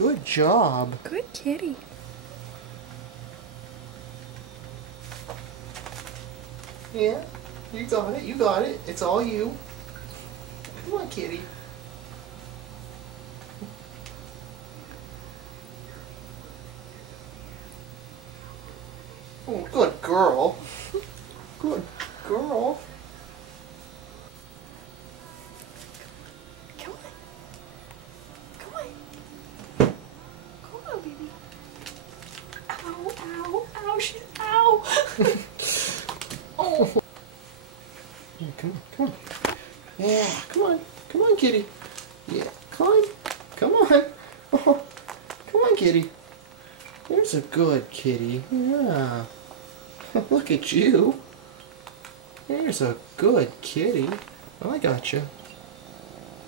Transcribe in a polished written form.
Good job. Good kitty. Yeah, you got it. You got it. It's all you. Come on, kitty. Oh, good girl. Good girl. Come on. Come on. Come on, baby. Ow, ow, ow, shit, ow. Oh. Yeah, come on, come on. Yeah, come on. Come on, kitty. Yeah, climb. Come on. Oh, come on, kitty. There's a good kitty. Yeah. Look at you. There's a good kitty. I got you.